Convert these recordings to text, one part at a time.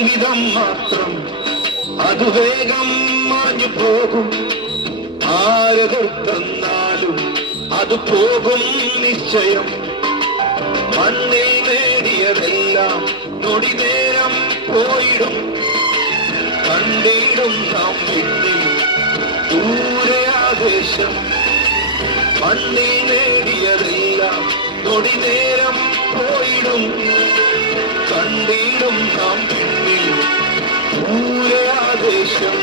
ജീവിതം മാത്രം അത് വേഗം മാഞ്ഞു പോകും. ആരെതിർത്തന്നാലും അത് പോകും നിശ്ചയം. മണ്ണിൽ നേടിയതെല്ലാം നൊടി നേരം പോയിടും. കണ്ടിടും നാം പിന്നിൽ ദൂരെ ആദേശം. മണ്ണിൽ നേടിയതെല്ലാം നൊടി നേരം പോയിടും. കണ്ടിടും നാം പിന്നിൽ ദൂരെ ആദേശം.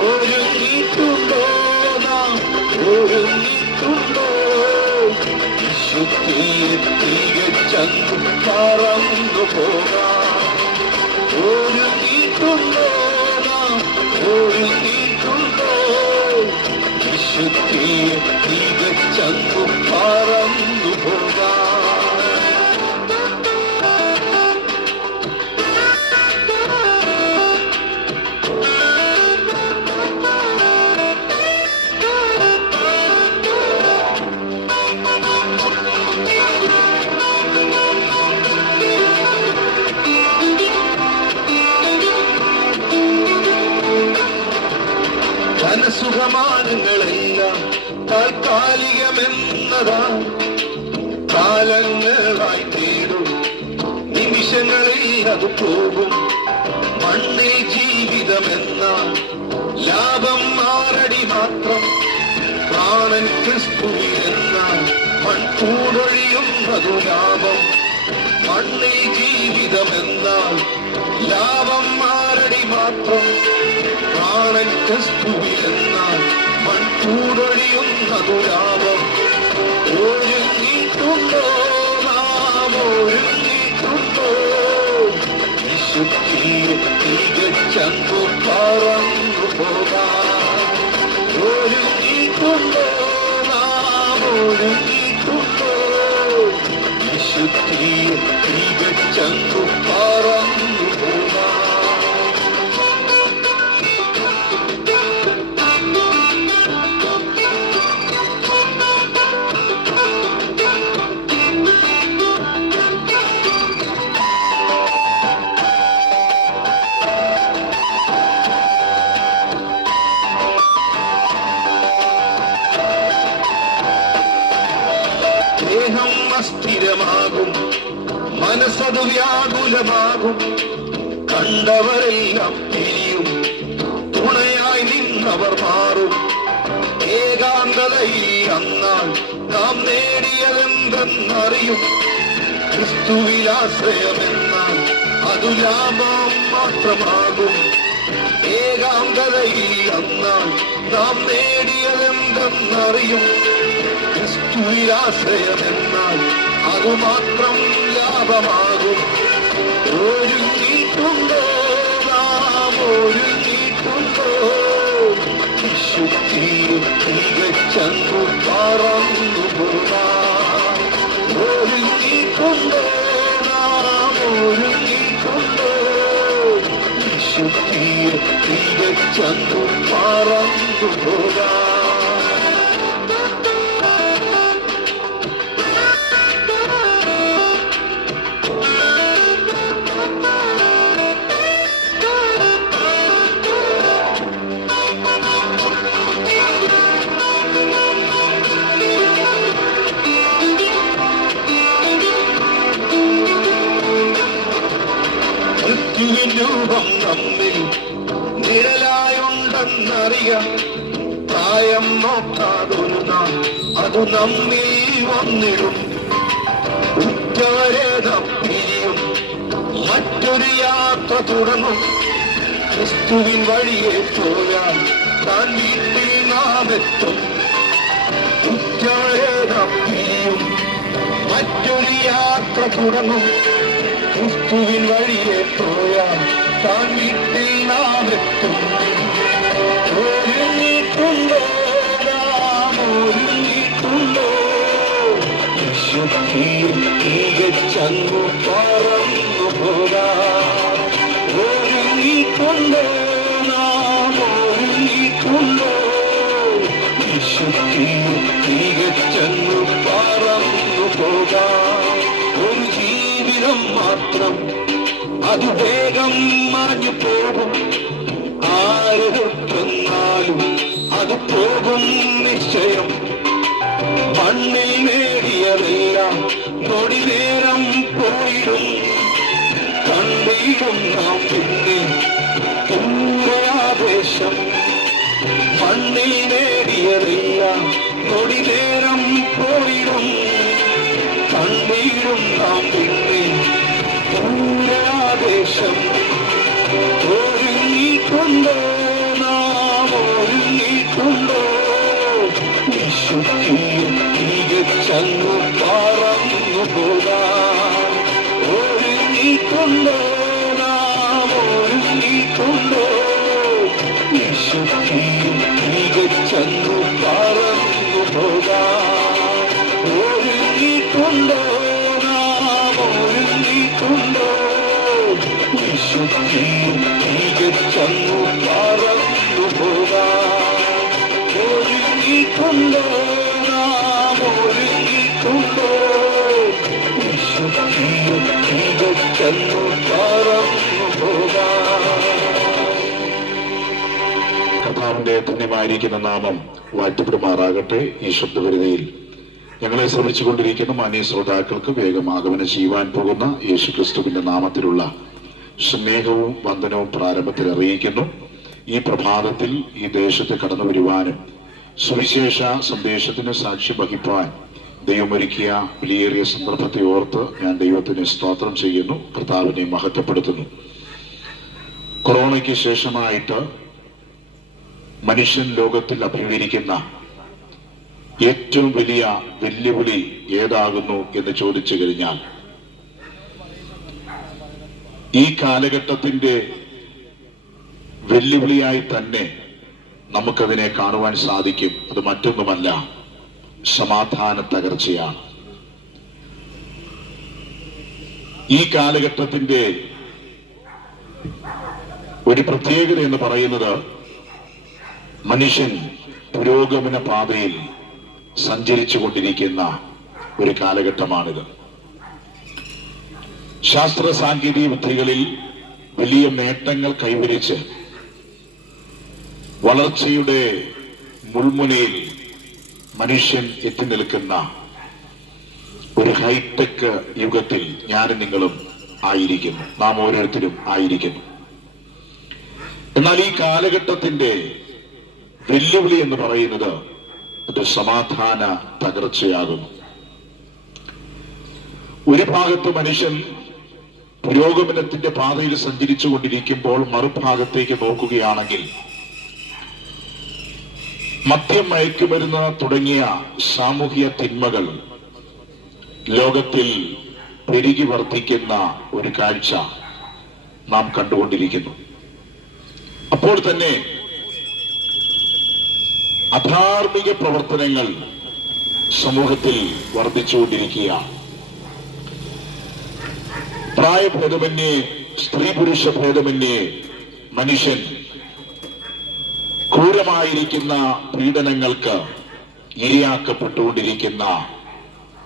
ഒരുങ്ങിയിട്ടുണ്ടോ നാം, ഒരുങ്ങിയിട്ടുണ്ടോ? തികച്ചങ്ങ് പറന്നു പോകാം. ഒരുങ്ങിയിട്ടുണ്ടോ നാം, ഒരുങ്ങിയിട്ടുണ്ടോ? തികച്ചങ്ങ് പറന്നു പോകാം. ധനസുഖമാനങ്ങളെല്ലാം താൽക്കാലികമെന്നതാ. കാലങ്ങളായി തേടും നിമിഷങ്ങളിൽ അത് പോകും. മണ്ണിൽ ജീവിതമെന്ന ലാഭം മാറടി മാത്രം. പ്രാണൻ ക്രിസ്തുവിനെന്ന മൺകൂടൊഴിയുന്നതു ലാഭം. മണ്ണിൽ ജീവിതമെന്നാൽ ലാഭം മാറടി മാത്രം. പ്രാണൻ ക്രിസ്തുവിനെന്നാൽ മൺകൂടൊഴിയുന്നതു ലാഭം. ഒരുങ്ങിയിട്ടുണ്ടോ നാം, ഒരുങ്ങിയിട്ടുണ്ടോ? തികച്ചങ്ങു പറന്നു പോകാം. ഒരുങ്ങിയിട്ടുണ്ടോ നാം, ഒരുങ്ങിയിട്ടുണ്ടോ? തികച്ചങ്ങു പറന്നു പോകാം. ദേഹം അസ്ഥിരമാകും, മനസ്സതു വ്യാകുലമാകും. കണ്ടവരെല്ലാം പിരിയും, തുണയായി നിന്നവർ മാറും. ഏകാന്തതയിൽ അന്നാൾ നാം നേടിയതെന്തെന്നറിയും. ക്രിസ്തുവിലാശ്രയമെന്നാൽ അതു ലാഭം മാത്രമാകും. ഏകാന്തതയിൽ അന്നാൾ നാം നേടിയതെന്തെന്നറിയും. ക്രിസ്തുവിലാശ്രയമെന്നാൽ അത് മാത്രം ലാഭമാകും. ഒരുങ്ങിയിട്ടുണ്ടോ നാം, ഒരുങ്ങിയിട്ടുണ്ടോ? തികച്ചങ്ങു പറന്നു പോകാം. ഒരുങ്ങിയിട്ടുണ്ടോ നാം, ഒരുങ്ങിയിട്ടുണ്ടോ? തികച്ചങ്ങു പറന്നു പോകാം. രൂപം നമ്മിൽ നിഴലായുണ്ടെന്നറിയാം. പ്രായം നോക്കാതൊരു നാം അത് നമ്മിൽ വന്നിടും. ഉറ്റവരെ പിരിയും, മറ്റൊരു യാത്ര തുടങ്ങും. ക്രിസ്തുവിൻ വഴിയെ പോയാൽ താൻ വീട്ടിൽ നാം എത്തും. ഉറ്റവരെ പിരിയും, മറ്റൊരു യാത്ര തുടങ്ങും. ക്രിസ്തുവിൻ വഴിയെ പോയാൽ താൻ വീട്ടിൽ നാം എത്തും. ഒരുങ്ങിയിട്ടുണ്ടോ നാം, ഒരുങ്ങിയിട്ടുണ്ടോ? തികച്ചങ്ങു പറന്നു പോകാം. ഒരുങ്ങിയിട്ടുണ്ടോ നാം, ഒരുങ്ങിയിട്ടുണ്ടോ? തികച്ചങ്ങു പറന്നു പോകാം. ഒരു ജീവിതം മാത്രം അത് വേഗം മാഞ്ഞു പോകും. ആര് തന്നാലും അത് പോകും നിശ്ചയം. മണ്ണിൽ നേടിയതെല്ലാം നൊടി നേരം പോയിടും. കണ്ടിടും നാം പിന്നെ ആവേശം. മണ്ണിൽ നേടിയതെല്ലാം നൊടി നേരം പോയിടും. കണ്ടിടും നാം പിന്നെ ആവേശം. ഒരുങ്ങിക്കൊണ്ടോ നാം ഒരുങ്ങിക്കൊണ്ടോ വിശുദ്ധിയിൽ തികച്ചങ്ങു പറന്നു പോകാം. ഒരുങ്ങിക്കൊണ്ടോ നാം ഒരുങ്ങിക്കൊണ്ടോ വിശുദ്ധിയിൽ തികച്ചങ്ങു പറന്നു പോകാം. ഒരുങ്ങിക്കൊണ്ടോ നാം ഒരുങ്ങിക്കൊണ്ടോ വിശുദ്ധിയിൽ തികച്ചങ്ങു പറന്നു പോകാം. ഒരുങ്ങിക്കൊണ്ടോ നാം ഒരുങ്ങിക്കൊണ്ടോ വിശുദ്ധിയിൽ തികച്ചങ്ങു പറന്നു പോകാം. കർത്താവിന്റെ ധന്യമായിരിക്കുന്ന നാമം വാഴ്ത്തപ്പെടുമാറാകട്ടെ. ഈ ശബ്ദപരിധിയിൽ ഞങ്ങളെ ശ്രമിച്ചുകൊണ്ടിരിക്കുന്ന മാന്യ ശ്രോതാക്കൾക്ക് വേഗം ആഗമനം ചെയ്യുവാൻ പോകുന്ന യേശു ക്രിസ്തുവിന്റെ നാമത്തിലുള്ള സ്നേഹവും വന്ദനവും പ്രാരംഭത്തിൽ അറിയിക്കുന്നു. ഈ പ്രഭാതത്തിൽ ഈ ദേശത്ത് കടന്നു വരുവാനും സുവിശേഷ സന്ദേശത്തിന് സാക്ഷ്യം വഹിപ്പാൻ ദൈവമൊരുക്കിയ വിലയേറിയ സന്ദർഭത്തെ ഓർത്ത് ഞാൻ ദൈവത്തിന് സ്തോത്രം ചെയ്യുന്നു, കർത്താവിനെ മഹത്വപ്പെടുത്തുന്നു. കൊറോണയ്ക്ക് ശേഷമായിട്ട് മനുഷ്യൻ ലോകത്തിൽ അഭിമുഖീകരിക്കുന്ന ഏറ്റവും വലിയ വെല്ലുവിളി ഏതാകുന്നു എന്ന് ചോദിച്ചു കഴിഞ്ഞാൽ ഈ കാലഘട്ടത്തിന്റെ വെല്ലുവിളിയായി തന്നെ നമുക്കതിനെ കാണുവാൻ സാധിക്കും. അത് മറ്റൊന്നുമല്ല, സമാധാന തകർച്ചയാണ്. ഈ കാലഘട്ടത്തിന്റെ ഒരു പ്രത്യേകത എന്ന് പറയുന്നത് മനുഷ്യൻ പുരോഗമന പാതയിൽ സഞ്ചരിച്ചു കൊണ്ടിരിക്കുന്ന ഒരു കാലഘട്ടമാണിത്. ശാസ്ത്ര സാങ്കേതിക വിദ്യകളിൽ വലിയ നേട്ടങ്ങൾ കൈവരിച്ച് വളർച്ചയുടെ മുൾമുനയിൽ മനുഷ്യൻ എത്തി നിൽക്കുന്ന ഒരു ഹൈടെക് യുഗത്തിൽ ഞാനും നിങ്ങളും ആയിരിക്കുന്നു, നാം ഓരോരുത്തരും ആയിരിക്കുന്നു. എന്നാൽ ഈ കാലഘട്ടത്തിന്റെ വെല്ലുവിളി എന്ന് പറയുന്നത് ഒരു സമാധാന തകർച്ചയാകുന്നു. ഒരു ഭാഗത്ത് മനുഷ്യൻ പുരോഗമനത്തിന്റെ പാതയിൽ സഞ്ചരിച്ചു കൊണ്ടിരിക്കുമ്പോൾ മറുഭാഗത്തേക്ക് നോക്കുകയാണെങ്കിൽ മദ്യം, മയക്കുമരുന്ന് തുടങ്ങിയ സാമൂഹിക തിന്മകൾ ലോകത്തിൽ പെരുകി വർദ്ധിക്കുന്ന ഒരു കാഴ്ച നാം കണ്ടുകൊണ്ടിരിക്കുന്നു. അപ്പോൾ തന്നെ അധാർമിക പ്രവർത്തനങ്ങൾ സമൂഹത്തിൽ വർദ്ധിച്ചുകൊണ്ടിരിക്കുകയാണ്. പ്രായഭേദമന്യേ, സ്ത്രീ പുരുഷ ഭേദമന്യേ മനുഷ്യൻ ക്രൂരമായിരിക്കുന്ന പീഡനങ്ങൾക്ക് ഇരയാക്കപ്പെട്ടുകൊണ്ടിരിക്കുന്ന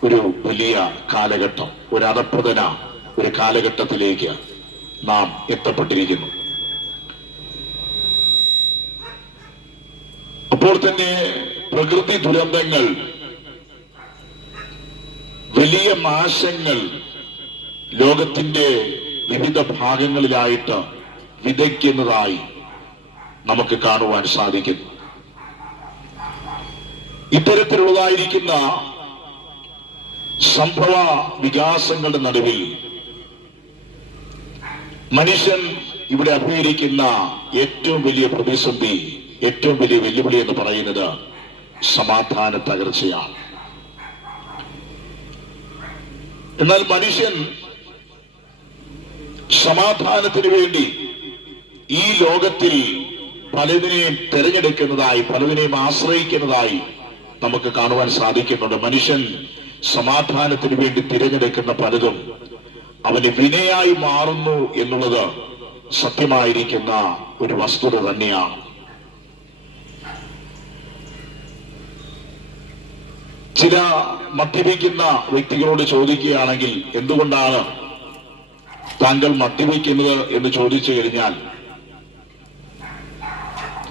ഒരു വലിയ കാലഘട്ടം, ഒരു അധപ്പതന ഒരു കാലഘട്ടത്തിലേക്ക് നാം എത്തപ്പെട്ടിരിക്കുന്നു. അപ്പോൾ തന്നെ പ്രകൃതി ദുരന്തങ്ങൾ, വലിയ നാശങ്ങൾ ലോകത്തിന്റെ വിവിധ ഭാഗങ്ങളിലായിട്ട് വിതയ്ക്കുന്നതായി നമുക്ക് കാണുവാൻ സാധിക്കുന്നു. ഇത്തരത്തിലുള്ളതായിരിക്കുന്ന സംഭവ വികാസങ്ങളുടെ നടുവിൽ മനുഷ്യൻ ഇവിടെ അഭിമുഖീകരിക്കുന്ന ഏറ്റവും വലിയ പ്രതിസന്ധി, ഏറ്റവും വലിയ വെല്ലുവിളി എന്ന് പറയുന്നത് സമാധാന തകർച്ചയാണ്. എന്നാൽ മനുഷ്യൻ സമാധാനത്തിന് വേണ്ടി ഈ ലോകത്തിൽ പലതിനെയും തിരഞ്ഞെടുക്കുന്നതായി, പലതിനെയും ആശ്രയിക്കുന്നതായി നമുക്ക് കാണുവാൻ സാധിക്കുന്നുണ്ട്. മനുഷ്യൻ സമാധാനത്തിന് വേണ്ടി തിരഞ്ഞെടുക്കുന്ന പലതും അവന് വിനയായി മാറുന്നു എന്നുള്ളത് സത്യമായിരിക്കുന്ന ഒരു വസ്തുത തന്നെയാണ്. ചില മദ്യപിക്കുന്ന വ്യക്തികളോട് ചോദിക്കുകയാണെങ്കിൽ എന്തുകൊണ്ടാണ് താങ്കൾ മദ്യപിക്കുന്നത് എന്ന് ചോദിച്ചു കഴിഞ്ഞാൽ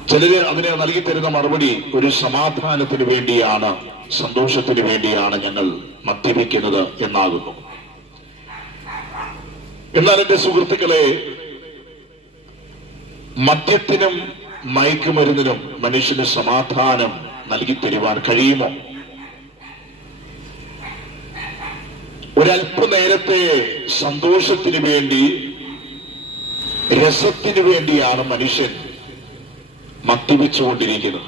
ചിലര് അതിന് നൽകി തരുന്ന മറുപടി ഒരു സമാധാനത്തിന് വേണ്ടിയാണ്, സന്തോഷത്തിന് വേണ്ടിയാണ് ഞങ്ങൾ മദ്യപിക്കുന്നത് എന്നാകുന്നു. എന്നാൽ എന്റെ സുഹൃത്തുക്കളെ, മദ്യത്തിനും മയക്കുമരുന്നിനും മനുഷ്യന് സമാധാനം നൽകി തരുവാൻ കഴിയുമോ? ഒരല്പനേരത്തെ സന്തോഷത്തിന് വേണ്ടി, രസത്തിന് വേണ്ടിയാണ് മനുഷ്യൻ മദ്യപിച്ചുകൊണ്ടിരിക്കുന്നത്.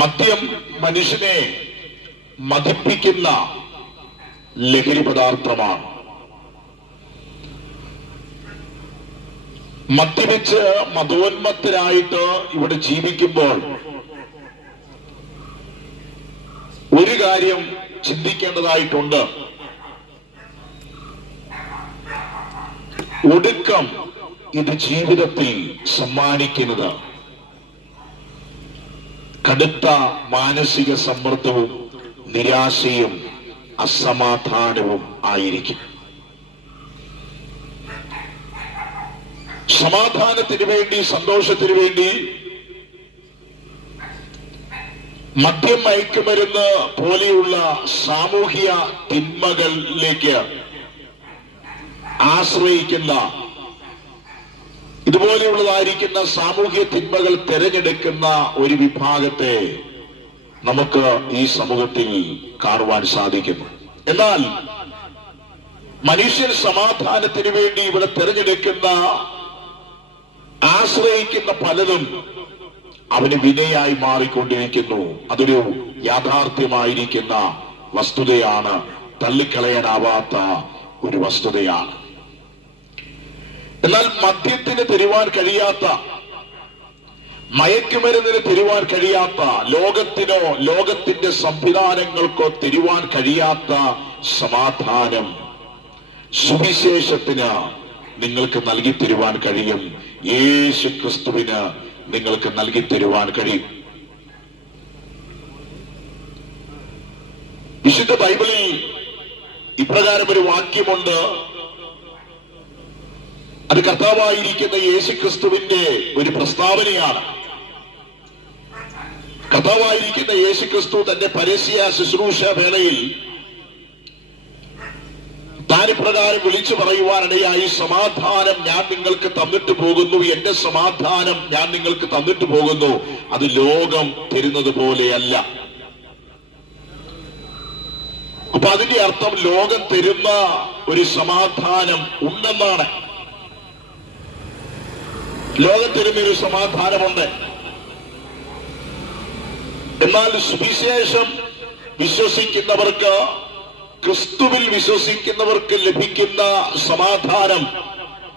മദ്യം മനുഷ്യനെ മതിപ്പിക്കുന്ന ലഹരി പദാർത്ഥമാണ്. മദ്യപിച്ച് മതോന്മത്തരായിട്ട് ഇവിടെ ജീവിക്കുമ്പോൾ ഒരു കാര്യം ചിന്തിക്കേണ്ടതായിട്ടുണ്ട്. ഒടുക്കം ഇത് ജീവിതത്തിൽ സമ്മാനിക്കുന്നത് കടുത്ത മാനസിക സമ്മർദ്ദവും നിരാശയും അസമാധാനവും ആയിരിക്കും. സമാധാനത്തിന് വേണ്ടി, സന്തോഷത്തിന് വേണ്ടി മദ്യം, മയക്കുമരുന്ന് പോലെയുള്ള സാമൂഹിക തിന്മകളിലേക്ക് ആശ്രയിക്കുന്ന, ഇതുപോലെയുള്ളതായിരിക്കുന്ന സാമൂഹ്യ തിന്മകൾ തിരഞ്ഞെടുക്കുന്ന ഒരു വിഭാഗത്തെ നമുക്ക് ഈ സമൂഹത്തിൽ കാണുവാൻ സാധിക്കുന്നു. എന്നാൽ മനുഷ്യൻ സമാധാനത്തിന് വേണ്ടി ഇവിടെ തിരഞ്ഞെടുക്കുന്ന, ആശ്രയിക്കുന്ന പലതും അവന് വിനയായി മാറിക്കൊണ്ടിരിക്കുന്നു. അതൊരു യാഥാർത്ഥ്യമായിരിക്കുന്ന വസ്തുതയാണ്, തള്ളിക്കളയാനാവാത്ത ഒരു വസ്തുതയാണ്. എന്നാൽ മദ്യത്തിന് തരുവാൻ കഴിയാത്ത, മയക്കുമരുന്നിന് തരുവാൻ കഴിയാത്ത, ലോകത്തിനോ ലോകത്തിന്റെ സംവിധാനങ്ങൾക്കോ തരുവാൻ കഴിയാത്ത സമാധാനം സുവിശേഷത്തിന് നിങ്ങൾക്ക് നൽകി തരുവാൻ കഴിയും. യേശു ക്രിസ്തുവിന് നിങ്ങൾക്ക് നൽകി തരുവാൻ കഴിയും. വിശുദ്ധ ബൈബിളിൽ ഇപ്രകാരം ഒരു വാക്യമുണ്ട്. അത് കർത്താവായിരിക്കുന്ന യേശു ക്രിസ്തുവിന്റെ ഒരു പ്രസ്താവനയാണ്. കർത്താവായിരിക്കുന്ന യേശു ക്രിസ്തു തന്റെ പരസ്യ ശുശ്രൂഷ വേളയിൽ താനിപ്രകാരം വിളിച്ചു പറയുവാനിടയായി, സമാധാനം ഞാൻ നിങ്ങൾക്ക് തന്നിട്ട് പോകുന്നു, എന്റെ സമാധാനം ഞാൻ നിങ്ങൾക്ക് തന്നിട്ട് പോകുന്നു, അത് ലോകം തരുന്നത് പോലെയല്ല. അപ്പൊ അതിന്റെ അർത്ഥം ലോകം തരുന്ന ഒരു സമാധാനം ഉണ്ടെന്നാണ്. ലോകം തരുന്ന ഒരു സമാധാനമുണ്ട്. എന്നാൽ സുവിശേഷം വിശ്വസിക്കുന്നവർക്ക്, ക്രിസ്തുവിൽ വിശ്വസിക്കുന്നവർക്ക് ലഭിക്കുന്ന സമാധാനം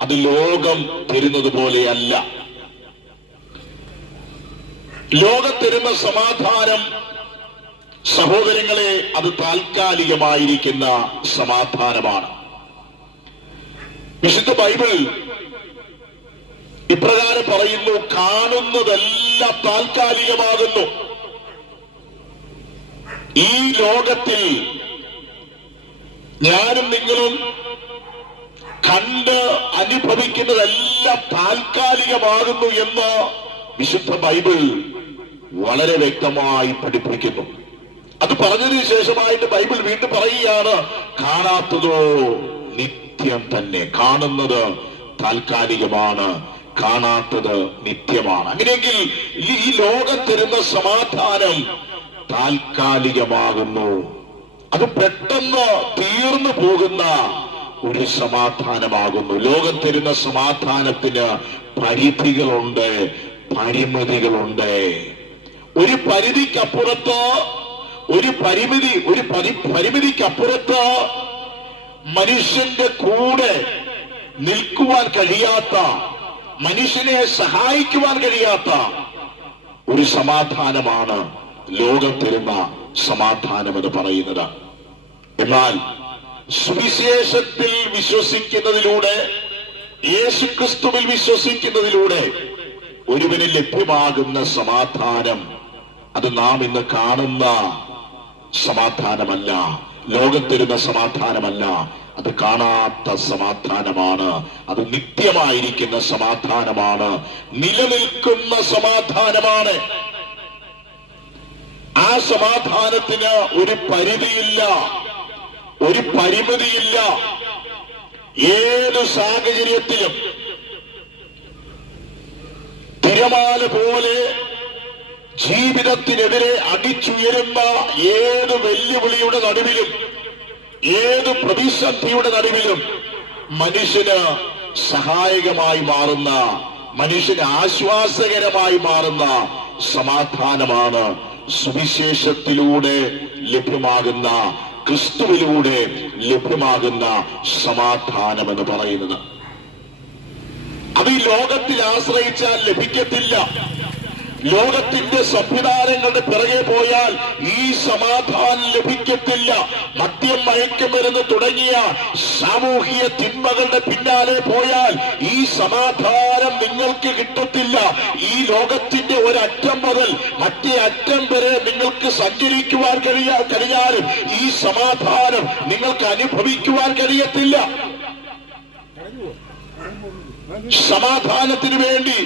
അത് ലോകം തരുന്നത് പോലെയല്ല. ലോകം തരുന്ന സമാധാനം, സഹോദരങ്ങളെ, അത് താൽക്കാലികമായിരിക്കുന്ന സമാധാനമാണ്. വിശുദ്ധ ബൈബിൾ ഇപ്രകാരം പറയുന്നു, കാണുന്നതെല്ലാം താൽക്കാലികമാകുന്നു. ഈ ലോകത്തിൽ ഞാനും നിങ്ങളും കണ്ട് അനുഭവിക്കുന്നതെല്ലാം താൽക്കാലികമാകുന്നു എന്ന് വിശുദ്ധ ബൈബിൾ വളരെ വ്യക്തമായി പഠിപ്പിക്കുന്നു. അത് പറഞ്ഞതിന് ശേഷമായിട്ട് ബൈബിൾ വീണ്ടും പറയുകയാണ്, കാണാത്തതോ നിത്യം തന്നെ. കാണുന്നത് താൽക്കാലികമാണ്, കാണാത്തത് നിത്യമാണ്. അങ്ങനെയെങ്കിൽ ഈ ലോകം തരുന്ന സമാധാനം താൽക്കാലികമാകുന്നു. അത് പെട്ടെന്ന് തീർന്നു പോകുന്ന ഒരു സമാധാനമാകുന്നു. ലോകം തരുന്ന സമാധാനത്തിന് പരിധികളുണ്ട്, പരിമിതികളുണ്ട്. ഒരു പരിധിക്കപ്പുറത്ത്, ഒരു പരിമിതിക്കപ്പുറത്ത് മനുഷ്യന്റെ കൂടെ നിൽക്കുവാൻ കഴിയാത്ത, മനുഷ്യനെ സഹായിക്കുവാൻ കഴിയാത്ത ഒരു സമാധാനമാണ് ലോകം തരുന്ന സമാധാനം എന്ന് പറയുന്നത്. എന്നാൽ സുവിശേഷത്തിൽ വിശ്വസിക്കുന്നതിലൂടെ, യേശുക്രിസ്തുവിൽ വിശ്വസിക്കുന്നതിലൂടെ ഒരുവന് ലഭ്യമാകുന്ന സമാധാനം അത് നാം ഇന്ന് കാണുന്ന സമാധാനമല്ല, ലോകം തരുന്ന സമാധാനമല്ല. അത് കാണാത്ത സമാധാനമാണ്, അത് നിത്യമായിരിക്കുന്ന സമാധാനമാണ്, നിലനിൽക്കുന്ന സമാധാനമാണ്. ആ സമാധാനത്തിന് ഒരു പരിധിയില്ല, ഒരു പരിമിതിയില്ല. ഏത് സാഹചര്യത്തിലും തിരമാല പോലെ ജീവിതത്തിനെതിരെ അടിച്ചുയരുന്ന ഏത് വെല്ലുവിളിയുടെ നടുവിലും, ഏത് പ്രതിസന്ധിയുടെ നടുവിലും മനുഷ്യന് സഹായകമായി മാറുന്ന, മനുഷ്യന് ആശ്വാസകരമായി മാറുന്ന സമാധാനമാണ് സുവിശേഷത്തിലൂടെ ലഭ്യമാകുന്ന, ക്രിസ്തുവിലൂടെ ലഭ്യമാകുന്ന സമാധാനം എന്ന് പറയുന്നത്. അത് ഈ ലോകത്തിൽ ആശ്രയിച്ചാൽ ലഭിക്കത്തില്ല. ലോകത്തിന്റെ സംവിധാനങ്ങളുടെ പിറകെ പോയാൽ ഈ സമാധാനം ലഭിക്കത്തില്ല. മദ്യം, മയക്കുമരുന്ന് തുടങ്ങിയ സാമൂഹിക തിന്മകളുടെ പിന്നാലെ പോയാൽ ഈ സമാധാനം നിങ്ങൾക്ക് കിട്ടത്തില്ല. ഈ ലോകത്തിന്റെ ഒരറ്റം മുതൽ മറ്റേ അറ്റം വരെ നിങ്ങൾക്ക് സഞ്ചരിക്കുവാൻ കഴിഞ്ഞാലും ഈ സമാധാനം നിങ്ങൾക്ക് അനുഭവിക്കുവാൻ കഴിയത്തില്ല. സമാധാനത്തിന് വേണ്ടി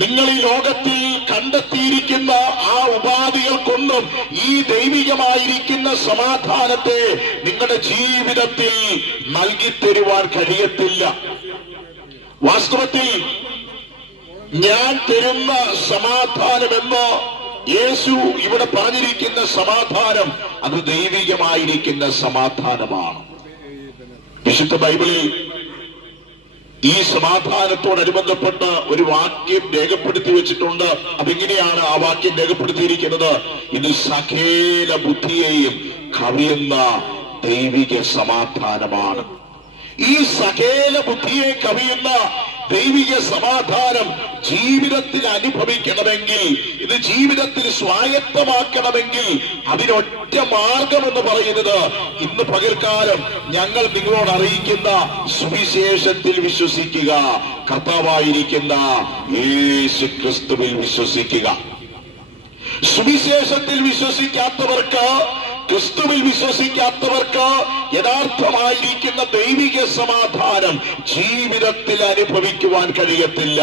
നിങ്ങൾ ഈ ലോകത്തിൽ കണ്ടെത്തിയിരിക്കുന്ന ആ ഉപാധികൾക്കൊന്നും ഈ ദൈവികമായിരിക്കുന്ന സമാധാനത്തെ നിങ്ങളുടെ ജീവിതത്തിൽ നൽകിത്തരുവാൻ കഴിയത്തില്ല. വാസ്തവത്തിൽ ഞാൻ തരുന്ന സമാധാനമെന്ന് യേശു ഇവിടെ പറഞ്ഞിരിക്കുന്ന സമാധാനം അത് ദൈവികമായിരിക്കുന്ന സമാധാനമാണ്. വിശുദ്ധ ബൈബിളിൽ ഈ സമാധാനത്തോടനുബന്ധപ്പെട്ട് ഒരു വാക്യം രേഖപ്പെടുത്തി വെച്ചിട്ടുണ്ട്. അതെങ്ങനെയാണ് ആ വാക്യം രേഖപ്പെടുത്തിയിരിക്കുന്നത്? ഇത് സകല ബുദ്ധിയെയും കവിയുന്ന ദൈവിക സമാധാനമാണ്. ഈ സകല ബുദ്ധിയെ കവിയുന്ന ദൈവിക സമാധാനം ജീവിതത്തിൽ അനുഭവിക്കണമെങ്കിൽ, ഇത് ജീവിതത്തിൽ സ്വായത്തമാക്കണമെങ്കിൽ അതിനൊറ്റ മാർഗം എന്ന് പറയുന്നത് ഇന്ന് പകൽക്കാലം ഞങ്ങൾ നിങ്ങളോട് അറിയിക്കുന്ന സുവിശേഷത്തിൽ വിശ്വസിക്കുക, കർത്താവായിരിക്കുന്ന യേശു ക്രിസ്തുവിൽ വിശ്വസിക്കുക. സുവിശേഷത്തിൽ വിശ്വസിക്കാത്തവർക്ക്, ക്രിസ്തുവിൽ വിശ്വസിക്കാത്തവർക്ക് യഥാർത്ഥമായിരിക്കുന്ന ദൈവിക സമാധാനം ജീവിതത്തിൽ അനുഭവിക്കുവാൻ കഴിയത്തില്ല.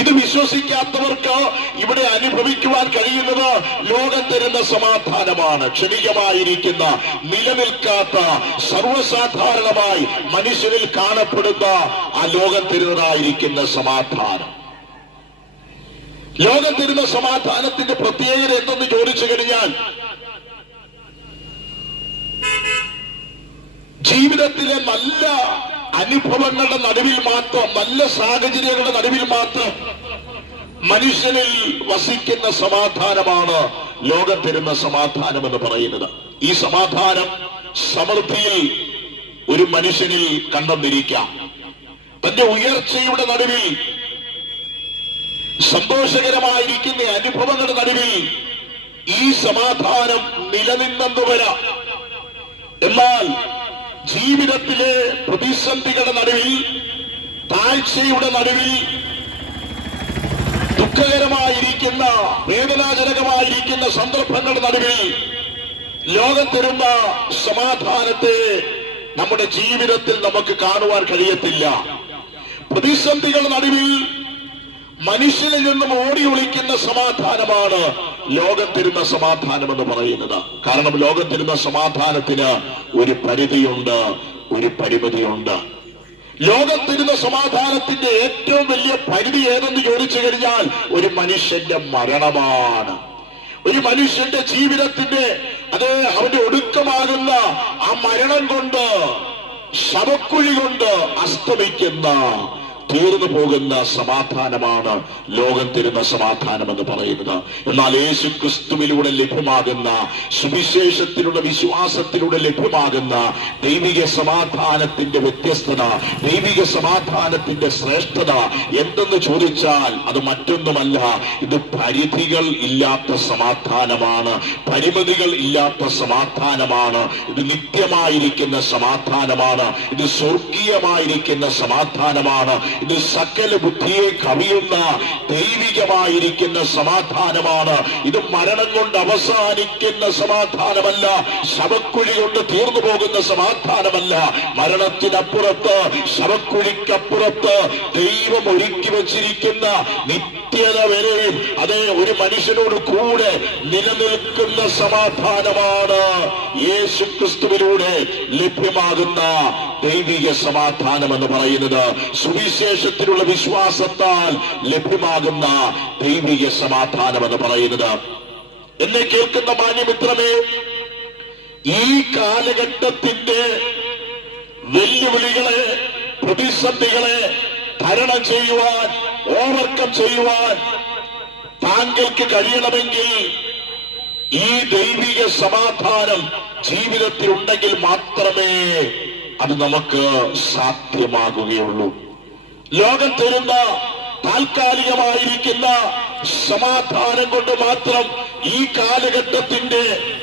ഇത് വിശ്വസിക്കാത്തവർക്ക് ഇവിടെ അനുഭവിക്കുവാൻ കഴിയുന്നത് ലോകം തരുന്ന സമാധാനമാണ്. ക്ഷണികമായിരിക്കുന്ന, നിലനിൽക്കാത്ത, സർവ്വസാധാരണമായി മനുഷ്യരിൽ കാണപ്പെടുന്ന ആ ലോകം തരുന്നതായിരിക്കുന്ന സമാധാനം. ലോകം തരുന്ന സമാധാനത്തിന്റെ പ്രത്യേകത എന്തെന്ന് ചോദിച്ചു കഴിഞ്ഞാൽ, ജീവിതത്തിലെ നല്ല അനുഭവങ്ങളുടെ നടുവിൽ മാത്രം, നല്ല സാഹചര്യങ്ങളുടെ നടുവിൽ മാത്രം മനുഷ്യനിൽ വസിക്കുന്ന സമാധാനമാണ് ലോകം തരുന്ന സമാധാനം എന്ന് പറയുന്നത്. ഈ സമാധാനം സമൃദ്ധിയിൽ ഒരു മനുഷ്യനിൽ കണ്ടെന്നിരിക്കാം. തന്റെ ഉയർച്ചയുടെ നടുവിൽ, സന്തോഷകരമായിരിക്കുന്ന അനുഭവങ്ങളുടെ നടുവിൽ ഈ സമാധാനം നിലനിന്നെന്നു വരാം. എന്നാൽ ജീവിതത്തിലെ പ്രതിസന്ധികളുടെ നടുവിൽ, താഴ്ചയുടെ നടുവിൽ, ദുഃഖകരമായിരിക്കുന്ന, വേദനാജനകമായിരിക്കുന്ന സന്ദർഭങ്ങളുടെ നടുവിൽ ലോകം തരുന്ന സമാധാനത്തെ നമ്മുടെ ജീവിതത്തിൽ നമുക്ക് കാണുവാൻ കഴിയത്തില്ല. പ്രതിസന്ധികളുടെ നടുവിൽ മനുഷ്യനിൽ നിന്നും ഓടി ഒളിക്കുന്ന സമാധാനമാണ് ലോകം തരുന്ന സമാധാനം എന്ന് പറയുന്നത്. കാരണം ലോകം തരുന്ന സമാധാനത്തിന് ഒരു പരിധിയുണ്ട്, ഒരു പരിമിതിയുണ്ട്. ലോകം തരുന്ന സമാധാനത്തിന്റെ ഏറ്റവും വലിയ പരിധി ഏതെന്ന് ചോദിച്ചു കഴിഞ്ഞാൽ ഒരു മനുഷ്യന്റെ മരണമാണ്. ഒരു മനുഷ്യന്റെ ജീവിതത്തിന്റെ, അത് അവന്റെ ഒടുക്കമാകുന്ന ആ മരണം കൊണ്ട്, ശവക്കുഴി കൊണ്ട് അസ്തമിക്കുന്ന, തീർന്നു പോകുന്ന സമാധാനമാണ് ലോകം തരുന്ന സമാധാനം എന്ന് പറയുന്നത്. എന്നാൽ യേശു ക്രിസ്തുവിലൂടെ ലഭ്യമാകുന്ന, സുവിശേഷത്തിലുള്ള വിശ്വാസത്തിലൂടെ ലഭ്യമാകുന്ന ദൈവിക സമാധാനത്തിന്റെ വ്യത്യസ്തത, ദൈവിക സമാധാനത്തിന്റെ ശ്രേഷ്ഠത എന്തെന്ന് ചോദിച്ചാൽ അത് മറ്റൊന്നുമല്ല, ഇത് പരിധികൾ ഇല്ലാത്ത സമാധാനമാണ്, പരിമിതികൾ ഇല്ലാത്ത സമാധാനമാണ്, ഇത് നിത്യമായിരിക്കുന്ന സമാധാനമാണ്, ഇത് സ്വർഗീയമായിരിക്കുന്ന സമാധാനമാണ്, ഇത് സകല ബുദ്ധിയെ കവിയുന്ന ദൈവികമായിരിക്കുന്ന സമാധാനമാണ്. ഇത് മരണം കൊണ്ട് അവസാനിക്കുന്ന സമാധാനമല്ല, ശവക്കുഴി കൊണ്ട് തീർന്നു പോകുന്ന സമാധാനമല്ല. മരണത്തിനപ്പുറത്ത്, ശവക്കുഴിക്കപ്പുറത്ത് ദൈവം ഒരുക്കി വച്ചിരിക്കുന്ന നിത്യത വരെയും അതേ ഒരു മനുഷ്യനോട് കൂടെ നിലനിൽക്കുന്ന സമാധാനമാണ് യേശുക്രിസ്തുവിലൂടെ ലഭ്യമാകുന്ന ദൈവിക സമാധാനം എന്ന് പറയുന്നത്. സുവിശേഷത്തിലുള്ള വിശ്വാസത്താൽ ലഭ്യമാകുന്ന ദൈവിക സമാധാനം എന്ന് പറയുന്നത്. എന്നെ കേൾക്കുന്ന മാന്യമിത്രമേ, ഈ കാലഘട്ടത്തിന്റെ വെല്ലുവിളികളെ, പ്രതിസന്ധികളെ തരണം ചെയ്യുവാൻ, ഓവർകം ചെയ്യുവാൻ താങ്കൾക്ക് കഴിയണമെങ്കിൽ ഈ ദൈവിക സമാധാനം ജീവിതത്തിൽ ഉണ്ടെങ്കിൽ മാത്രമേ അത് നമുക്ക് സാധ്യമാകുകയുള്ളൂ. ലോകം തരുന്ന താൽക്കാലികമായിരിക്കുന്ന സമാധാനം കൊണ്ട് മാത്രം ഈ കാലഘട്ടത്തിന്റെ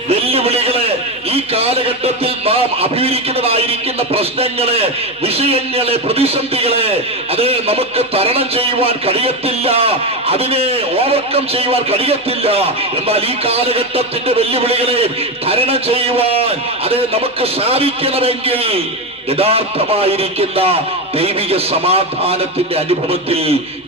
വെല്ലുവിളികളെ, ഈ കാലഘട്ടത്തിൽ നാം അഭിമുഖീകരിക്കുന്നതായിരിക്കുന്ന പ്രശ്നങ്ങളെ, വിഷയങ്ങളെ, പ്രതിസന്ധികളെ അത് നമുക്ക് തരണം ചെയ്യുവാൻ കഴിയത്തില്ല, അതിനെ ഓവർകം ചെയ്യുവാൻ കഴിയത്തില്ല. എന്നാൽ ഈ കാലഘട്ടത്തിന്റെ വെല്ലുവിളികളെ തരണം ചെയ്യുവാൻ അത് നമുക്ക് സാധിക്കണമെങ്കിൽ യഥാർത്ഥമായിരിക്കുന്ന ദൈവിക സമാധാനത്തിന്റെ അനുഭവത്തിൽ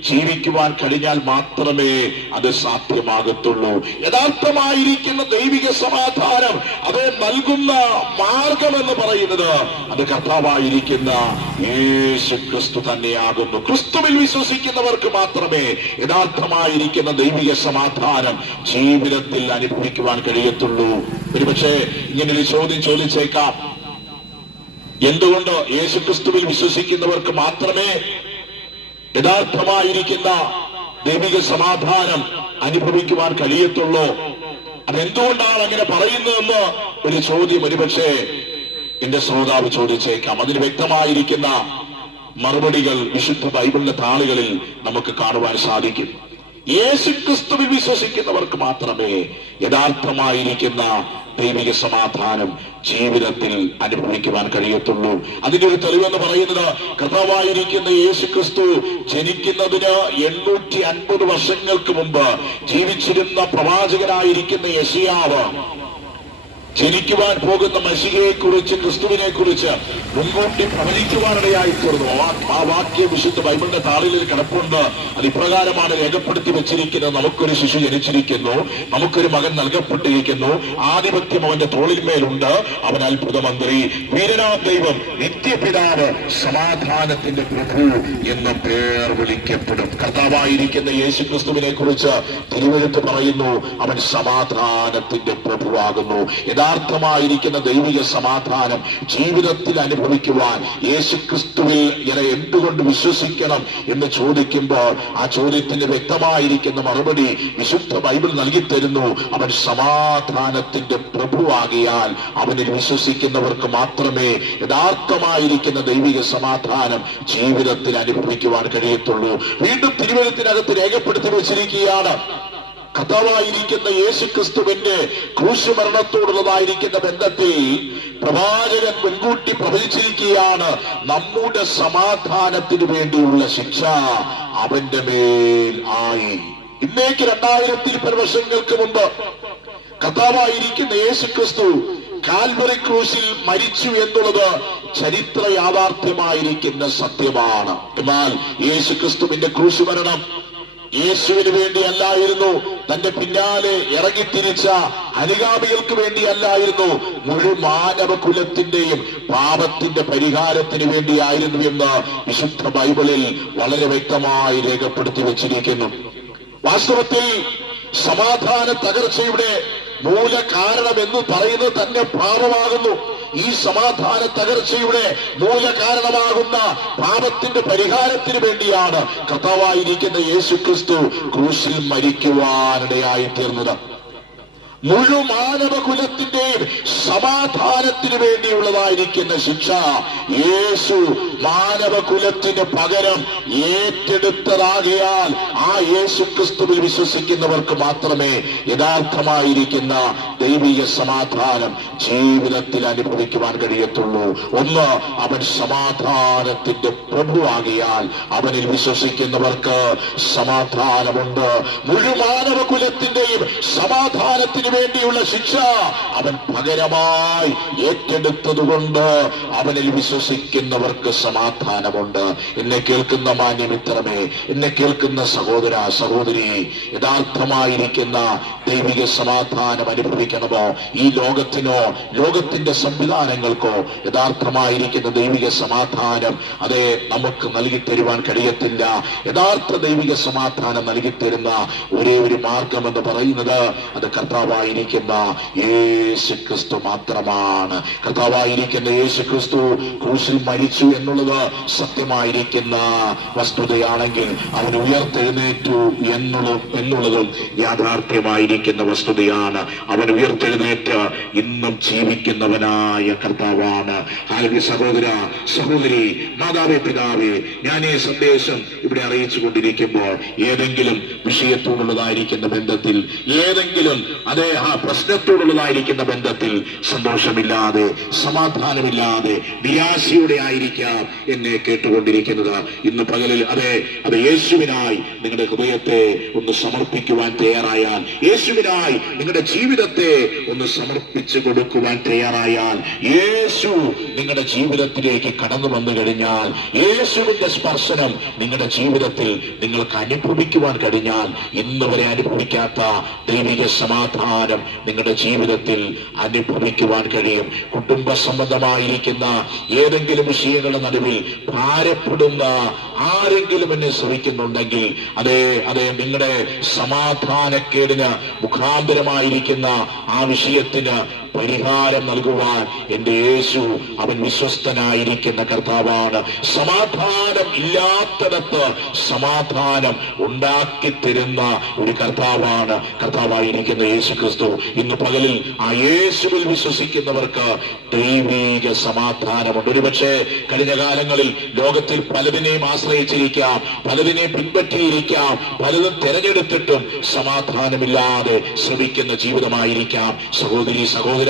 ജീവിക്കുവാൻ കഴിഞ്ഞാൽ മാത്രമേ അത് സാധ്യമാകത്തുള്ളൂ. യഥാർത്ഥമായിരിക്കുന്ന ദൈവിക സമാധാനം അത് നൽകുന്ന മാർഗം എന്ന് പറയുന്നത് അത് കർത്താവായിരിക്കുന്ന യേശു ക്രിസ്തു തന്നെയാകുന്നു. ക്രിസ്തുവിൽ വിശ്വസിക്കുന്നവർക്ക് മാത്രമേ യഥാർത്ഥമായിരിക്കുന്ന ദൈവിക സമാധാനം ജീവിതത്തിൽ അനുഭവിക്കുവാൻ കഴിയത്തുള്ളൂ. ഒരുപക്ഷെ ഇങ്ങനൊരു ചോദ്യം ചോദിച്ചേക്കാം, എന്തുകൊണ്ട് യേശുക്രിസ്തുവിൽ വിശ്വസിക്കുന്നവർക്ക് മാത്രമേ യഥാർത്ഥമായിരിക്കുന്ന ദൈവിക സമാധാനം അനുഭവിക്കുവാൻ കഴിയത്തുള്ളൂ? അതെന്തുകൊണ്ടാണ് അങ്ങനെ പറയുന്നതെന്ന് ഒരു ചോദ്യം ഒരുപക്ഷെ എന്റെ ശ്രോതാവ് ചോദിച്ചേക്കാം. അതിന് വ്യക്തമായിരിക്കുന്ന മറുപടികൾ വിശുദ്ധ ബൈബിളിലെ താളുകളിൽ നമുക്ക് കാണുവാൻ സാധിക്കും. യേശുക്രിസ്തുവിൽ വിശ്വസിക്കുന്നവർക്ക് മാത്രമേ യഥാർത്ഥമായിരിക്കുന്ന ദൈവിക സമാധാനം ജീവിതത്തിൽ അനുഭവിക്കുവാൻ കഴിയത്തുള്ളൂ. അതിന്റെ ഒരു തെളിവെന്ന് പറയുന്നത് കർത്താവായിരിക്കുന്ന യേശുക്രിസ്തു ജനിക്കുന്നതിന് 850 വർഷങ്ങൾക്ക് മുമ്പ് ജീവിച്ചിരുന്ന പ്രവാചകനായിരിക്കുന്ന യെശയ്യാവ് ജനിക്കുവാൻ പോകുന്ന മശിഹയെ കുറിച്ച്, ക്രിസ്തുവിനെ കുറിച്ച് മുൻകൂട്ടി പ്രവചിക്കുവാനിടയായി തീർന്നു. ആ വാക്യം വിശുദ്ധ ബൈബിളിന്റെ താളിൽ കിടപ്പുണ്ട്. അത് ഇപ്രകാരമാണ് രേഖപ്പെടുത്തി വെച്ചിരിക്കുന്നത്: നമുക്കൊരു ശിശു ജനിച്ചിരിക്കുന്നു, നമുക്കൊരു മകൻ നൽകപ്പെട്ടിരിക്കുന്നു, ആധിപത്യം അവന്റെ തോളിന്മേലുണ്ട്, അവൻ അത്ഭുതമന്ത്രി, വീരനാം ദൈവം, നിത്യപിതാവ്, സമാധാനത്തിന്റെ പ്രഭു എന്ന പേർ വിളിക്കപ്പെടും. കർത്താവായിരിക്കുന്ന യേശുക്രിസ്തുവിനെ കുറിച്ച് തിരുവെഴുത്ത് പറയുന്നു, അവൻ സമാധാനത്തിന്റെ പ്രഭുവാകുന്നു. യഥാർത്ഥമായിരിക്കുന്ന ദൈവിക സമാധാനം ജീവിതത്തിൽ അനുഭവിക്കുവാൻ യേശുക്രിസ്തുവിൽ എന്തുകൊണ്ട് വിശ്വസിക്കണം എന്ന് ചോദിക്കുമ്പോൾ ആ ചോദ്യത്തിന് വ്യക്തമായിരിക്കുന്ന മറുപടി വിശുദ്ധ ബൈബിൾ നൽകിത്തരുന്നു. അവൻ സമാധാനത്തിന്റെ പ്രഭുവാകിയാൽ അവനിൽ വിശ്വസിക്കുന്നവർക്ക് മാത്രമേ യഥാർത്ഥമായിരിക്കുന്ന ദൈവിക സമാധാനം ജീവിതത്തിൽ അനുഭവിക്കുവാൻ കഴിയത്തുള്ളൂ. വീണ്ടും തിരുവചനത്തിനകത്ത് രേഖപ്പെടുത്തി വെച്ചിരിക്കുകയാണ്, കർത്താവായിരിക്കുന്ന യേശുക്രിസ്തുവിന്റെ ക്രൂശുമരണത്തോടുള്ളതായിരിക്കുന്ന ബന്ധത്തിൽ പ്രവാചകൻ മുൻകൂട്ടി പ്രവചിച്ചിരിക്കുകയാണ്, നമ്മുടെ സമാധാനത്തിന് വേണ്ടിയുള്ള ശിക്ഷ അവന്റെ മേൽ ആയി. ഇന്നേക്ക് 2000 വർഷങ്ങൾക്ക് മുമ്പ് കർത്താവായിരിക്കുന്ന യേശുക്രിസ്തു കാൽവറി ക്രൂശിൽ മരിച്ചു എന്നുള്ളത് ചരിത്ര യാഥാർത്ഥ്യമായിരിക്കുന്ന സത്യമാണ്. എന്നാൽ യേശുക്രിസ്തുവിന്റെ ക്രൂശുമരണം യേശുവിന് വേണ്ടിയല്ലായിരുന്നു, തന്റെ പിന്നാലെ ഇറങ്ങിത്തിരിച്ച അനുഗാമികൾക്ക് വേണ്ടിയല്ലായിരുന്നു, മുഴുവൻ മാനവകുലത്തിന്റെയും പാപത്തിന്റെ പരിഹാരത്തിന് വേണ്ടിയായിരുന്നു എന്ന് വിശുദ്ധ ബൈബിളിൽ വളരെ വ്യക്തമായി രേഖപ്പെടുത്തി വച്ചിരിക്കുന്നു. വാസ്തവത്തിൽ സമാധാന തകർച്ചയുടെ മൂല കാരണം എന്ന് പറയുന്നത് തന്നെ പാപമാകുന്നു. ഈ സമാധാന തകർച്ചയുടെ മൂല കാരണമാകുന്ന പാപത്തിന്റെ പരിഹാരത്തിന് വേണ്ടിയാണ് കർത്താവായിരിക്കുന്ന യേശുക്രിസ്തു ക്രൂശിൽ മരിക്കുവാനിടയായി തീർന്നത്. മുഴുവൻ മാനവകുലത്തിന്റെയും സമാധാനത്തിന് വേണ്ടിയുള്ളതായിരിക്കുന്ന ശിക്ഷ യേശു മാനവകുലത്തിന് പകരം ഏറ്റെടുത്തതാകയാൽ ആ യേശുക്രിസ്തുവിൽ വിശ്വസിക്കുന്നവർക്ക് മാത്രമേ യഥാർത്ഥമായിരിക്കുന്ന ദൈവിക സമാധാനം ജീവിതത്തിൽ അനുഭവിക്കുവാൻ കഴിയത്തുള്ളൂ. ഒന്ന്, അവൻ സമാധാനത്തിന്റെ പ്രഭുവാകിയാൽ അവനിൽ വിശ്വസിക്കുന്നവർക്ക് സമാധാനമുണ്ട്. മുഴുമാനവകുലത്തിന്റെയും സമാധാനത്തിന് വേണ്ടിയുള്ള ശിക്ഷ അവൻ പകരമായി ഏറ്റെടുത്തതുകൊണ്ട് അവനിൽ വിശ്വസിക്കുന്നവർക്ക് സമാധാനമുണ്ട്. എന്നെ കേൾക്കുന്ന മാന്യമിത്രമേ, എന്നെ കേൾക്കുന്ന സഹോദര സഹോദരി, യഥാർത്ഥമായിരിക്കുന്ന ദൈവിക സമാധാനം അനുഭവിക്കണമോ? ഈ ലോകത്തിനോ ലോകത്തിന്റെ സംവിധാനങ്ങൾക്കോ യഥാർത്ഥമായിരിക്കുന്ന ദൈവിക സമാധാനം അതേ നമുക്ക് നൽകി തരുവാൻ കഴിയത്തില്ല. യഥാർത്ഥ ദൈവിക സമാധാനം നൽകി തരുന്ന ഒരേ ഒരു മാർഗം എന്ന് പറയുന്നത് അത് കർത്താവായിരിക്കുന്ന യേശു ക്രിസ്തു മാത്രമാണ്. കർത്താവായിരിക്കുന്ന യേശു ക്രിസ്തു ക്രൂശിൽ മരിച്ചു എന്നുള്ളത് സത്യമായിരിക്കുന്ന വസ്തുതയാണെങ്കിൽ അവൻ ഉയർത്തെഴുന്നേറ്റു എന്നുള്ളതും യാഥാർത്ഥ്യമായിരിക്കുന്ന വസ്തുതയാണ്. അവൻ ഉയർത്തെഴുന്നേറ്റ് ഇന്നും ജീവിക്കുന്നവനായ കർത്താവാണ്. ആരോഗ്യ സഹോദര സഹോദരി, മാതാവേ പിതാവേ, ഞാൻ ഈ സന്ദേശം ഇവിടെ അറിയിച്ചു കൊണ്ടിരിക്കുമ്പോൾ ഏതെങ്കിലും വിഷയത്തോടുള്ളതായിരിക്കുന്ന ബന്ധത്തിൽ, ഏതെങ്കിലും അതേ ആ പ്രശ്നത്തോടുള്ളതായിരിക്കുന്ന ബന്ധത്തിൽ സന്തോഷമില്ലാതെ, സമാധാനമില്ലാതെ, നിരാശയോടെ ആയിരിക്കാം എന്നെ കേട്ടുകൊണ്ടിരിക്കുന്നത്. ഇന്ന് പകലിൽ അത് യേശുവിനായി നിങ്ങളുടെ ഹൃദയത്തെ ഒന്ന് സമർപ്പിക്കുവാൻ തയ്യാറായാൽ, യേശുവിനായി നിങ്ങളുടെ ജീവിതത്തെ ഒന്ന് സമർപ്പിച്ചു കൊടുക്കുവാൻ തയ്യാറായാൽ, യേശു നിങ്ങളുടെ ജീവിതത്തിലേക്ക് കടന്നു വന്നു കഴിഞ്ഞാൽ, യേശുവിന്റെ സ്പർശനം നിങ്ങളുടെ ജീവിതത്തിൽ നിങ്ങൾക്ക് അനുഭവിക്കുവാൻ കഴിഞ്ഞാൽ, ഇന്ന് വരെ അനുഭവിക്കാത്ത ദൈവിക സമാധാനം നിങ്ങളുടെ ജീവിതത്തിൽ അനുഭവിക്കുവാൻ കഴിയും. കുടുംബ സംബന്ധമായിരിക്കുന്ന ഏതെങ്കിലും വിഷയങ്ങളുടെ നടുവിൽ ഭാരപ്പെടുന്ന ആരെങ്കിലും എന്നെ ശ്രമിക്കുന്നുണ്ടെങ്കിൽ, അതേ നിങ്ങളുടെ സമാധാനക്കേടിന് മുഖാന്തരമായിരിക്കുന്ന ആ വിഷയത്തിന് പരിഹാരം നൽകുവാൻ എന്റെ യേശു അവൻ വിശ്വസ്തനായിരിക്കുന്ന കർത്താവാണ്. സമാധാനം ഇല്ലാത്തിടത്ത് സമാധാനം ഉണ്ടാക്കി തരുന്ന ഒരു കർത്താവാണ് കർത്താവായിരിക്കുന്ന യേശു ക്രിസ്തു. ഇന്ന് പകലിൽ ആ യേശുവിൽ വിശ്വസിക്കുന്നവർക്ക് ദൈവിക സമാധാനമുണ്ട്. ഒരുപക്ഷെ കഴിഞ്ഞ കാലങ്ങളിൽ ലോകത്തിൽ പലതിനെയും ആശ്രയിച്ചിരിക്കാം, പലതിനെയും പിൻപറ്റിയിരിക്കാം, പലതും തെരഞ്ഞെടുത്തിട്ടും സമാധാനമില്ലാതെ ശ്രമിക്കുന്ന ജീവിതമായിരിക്കാം. സഹോദരി സഹോദര,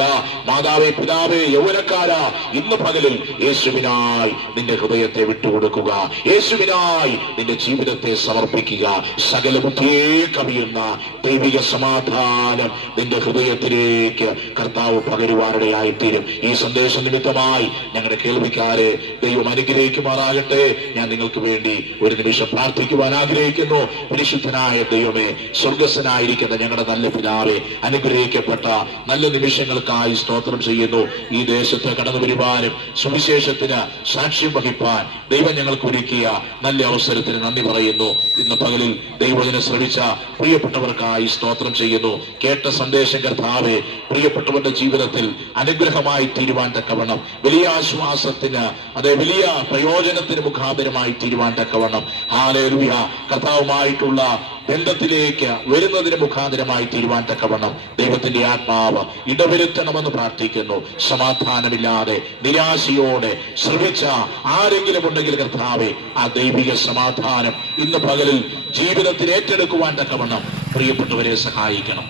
മാതാവേ പിതാവേ യൗവനക്കാരാ, ഇന്ന് പകലിൽ യേശുവിനായി നിന്റെ ഹൃദയത്തെ വിട്ടുകൊടുക്കുക, യേശുവിനായി നിന്റെ ജീവിതത്തെ സമർപ്പിക്കുക. സകല ബുദ്ധിയെ കവിയുന്ന ദൈവിക സമാധാനം നിന്റെ ഹൃദയത്തിലേക്ക് കർത്താവ് പകരുവാനിടയായിത്തീരും. ഈ സന്ദേശ നിമിത്തമായി ഞങ്ങളുടെ കേൾവിക്കാരെ ദൈവം അനുഗ്രഹിക്കുമാറാകട്ടെ. ഞാൻ നിങ്ങൾക്ക് വേണ്ടി ഒരു നിമിഷം പ്രാർത്ഥിക്കുവാൻ ആഗ്രഹിക്കുന്നു. പരിശുദ്ധനായ ദൈവമേ, സ്വർഗസ്ഥനായിരിക്കുന്ന ഞങ്ങളുടെ നല്ല പിതാവേ, അനുഗ്രഹിക്കപ്പെട്ട നല്ല നിമിഷങ്ങൾക്കായി സ്തോത്രം ചെയ്യുന്നു. ഈ ദേശത്ത് കടന്നു വരുവാനും സുവിശേഷത്തിന് സാക്ഷ്യം വഹിപ്പാൻ ദൈവം ഞങ്ങൾക്ക് ഒരുക്കിയ നല്ല അവസരത്തിന് നന്ദി പറയുന്നു. ഇന്ന് പകലിൽ ദൈവത്തിനെ ശ്രമിച്ച പ്രിയപ്പെട്ടവർക്കായി സ്തോത്രം ചെയ്യുന്നു. കേട്ട സന്ദേശം കർത്താവേ, പ്രിയപ്പെട്ടവരുടെ ജീവിതത്തിൽ അനുഗ്രഹമായി തീരുവാൻ തക്കവണ്ണം, വലിയ ആശ്വാസത്തിന് വലിയ പ്രയോജനത്തിന് മുഖാന്തരമായി തീരുവാൻ തക്കവണ്ണം, ഹല്ലേലൂയ, കർത്താവുമായിട്ടുള്ള ബന്ധത്തിലേക്ക് വരുന്നതിന് മുഖാന്തരമായി തീരുവാൻ തക്കവണ്ണം ദൈവത്തിന്റെ ആത്മാവ് ഇടവരുത്തണമെന്ന് പ്രാർത്ഥിക്കുന്നു. സമാധാനമില്ലാതെ നിരാശയോടെ ശ്രമിച്ച ആരെങ്കിലും ഉണ്ടെങ്കിൽ കർത്താവേ, ആ ദൈവിക സമാധാനം ഇന്ന് പകലിൽ ജീവിതത്തിൽ ഏറ്റെടുക്കുവാൻ തക്കവണ്ണം പ്രിയപ്പെട്ടവരെ സഹായിക്കണം.